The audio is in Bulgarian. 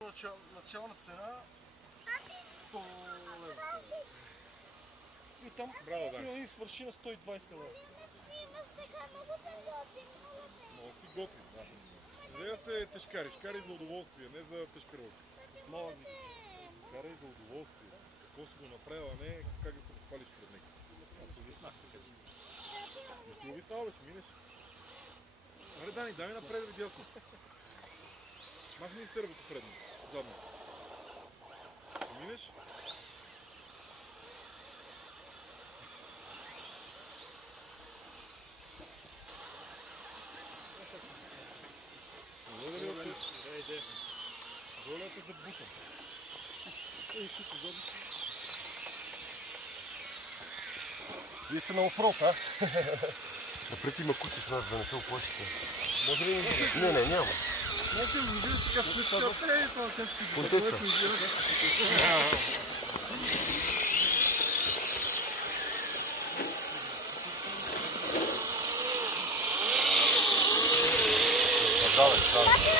Начална цена 100 лева. И там и свърши на 120 лева. Много си готви, да. Сега се тежкари. Шкари за удоволствие, не за тежкаровка. Малък вид. Шкари за удоволствие. Какво си го направила, не как да се похвалиш пред него. Аз обяснах така си. Не си обяснала, ще минеш. Аре, Дани, дай ми напред видеото. Махни и сърбото предно, задно. Ще минеш? Волята да бутам. Вие сте на оффроуд, а? Напред има куче с нас, да не се оплашите. Може ли ми? Не, няма. Знаете ли, виждате така след и това как си го Контеса. Давай.